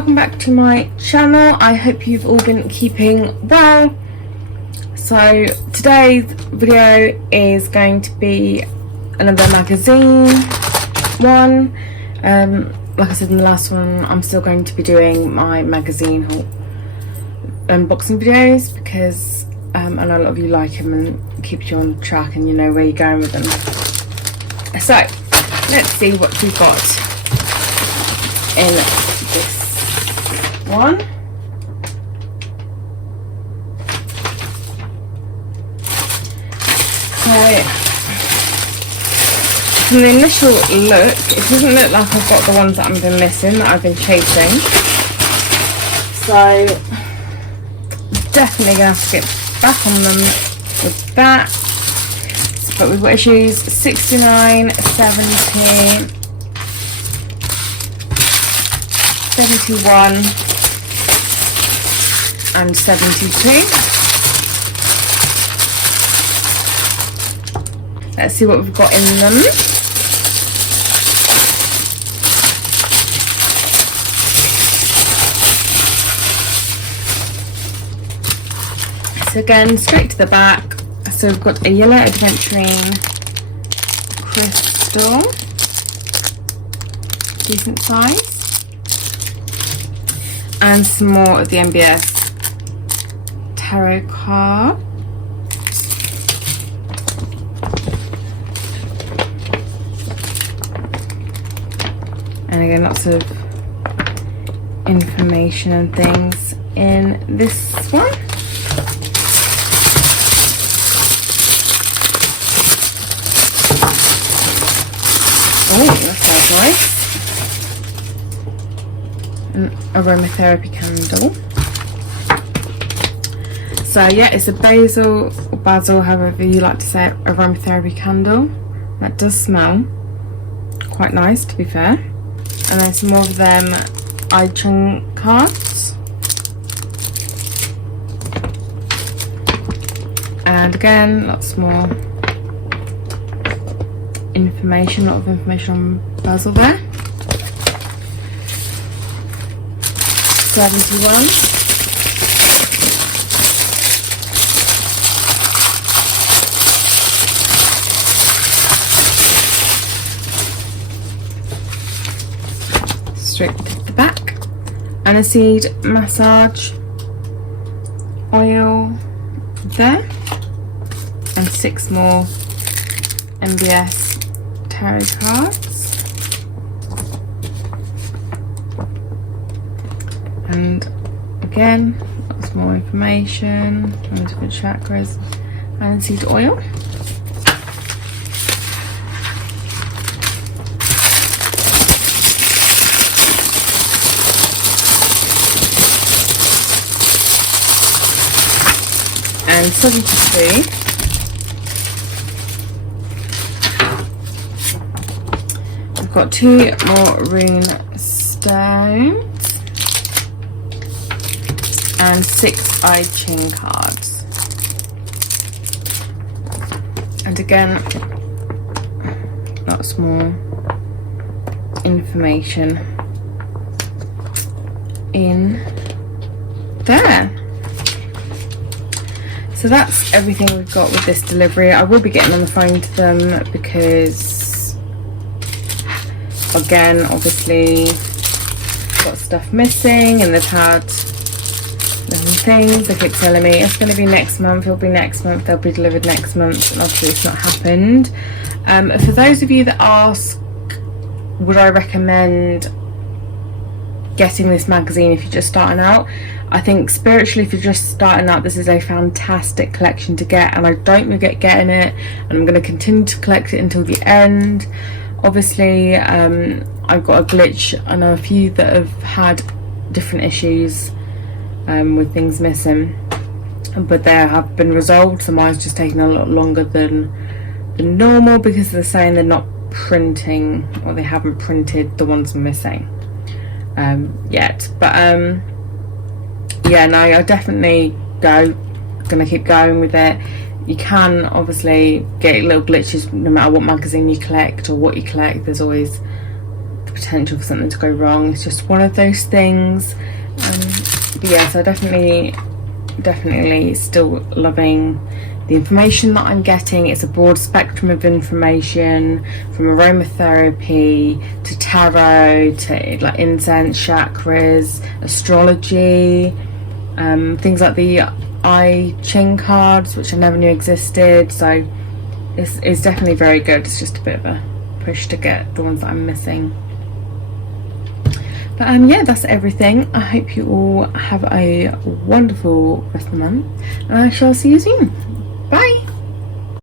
welcome back to my channel. I hope you've all been keeping well. So today's video is going to be another magazine one. Like I said in the last one, I'm still going to be doing my magazine haul unboxing videos because I know a lot of you like them and keeps you on track and you know where you're going with them. So let's see what we've got in this one. So from the initial look, it doesn't look like I've got the ones that I've been missing, that I've been chasing. So definitely gonna have to get back on them with that. But we've got issues 69, 70, 71 and 72. Let's see what we've got in them. So again, straight to the back. So we've got a yellow adventuring crystal, decent size, and some more of the MBS tarot card. And again, lots of information and things in this one. Oh, that sounds nice. An aromatherapy candle. So yeah, it's a basil or basil, however you like to say it, aromatherapy candle. That does smell quite nice, to be fair. And then some more of them I Ching cards. And again, lots more information, a lot of information on basil there. 71. Straight to the back. Aniseed massage oil there. And 6 more MBS tarot cards, and again lots more information on different chakras and seed oil. And 73. I've got 2 more rune stones and 6 I Ching cards. And again, lots more information in there. So that's everything we've got with this delivery. I will be getting on the phone to them because, again, obviously got stuff missing and they've had different things. They keep telling me it's going to be next month, it'll be next month, they'll be delivered next month, and obviously it's not happened. For those of you that ask, would I recommend getting this magazine if you're just starting out? I think spiritually, if you're just starting out, this is a fantastic collection to get, and I don't regret getting it, and I'm going to continue to collect it until the end. Obviously, I've got a glitch. I know a few that have had different issues with things missing, but they have been resolved. So mine's just taking a lot longer than normal because they're saying they're not printing, or they haven't printed the ones missing yet. But yeah, no, I definitely gonna keep going with it. You can obviously get little glitches no matter what magazine you collect or what you collect. There's always the potential for something to go wrong. It's just one of those things. But yeah, so definitely still loving the information that I'm getting. It's a broad spectrum of information, from aromatherapy to tarot to like incense, chakras, astrology, things like the I Ching cards, which I never knew existed. So it's definitely very good. It's just a bit of a push to get the ones that I'm missing. But yeah, that's everything. I hope you all have a wonderful rest of the month, and I shall see you soon.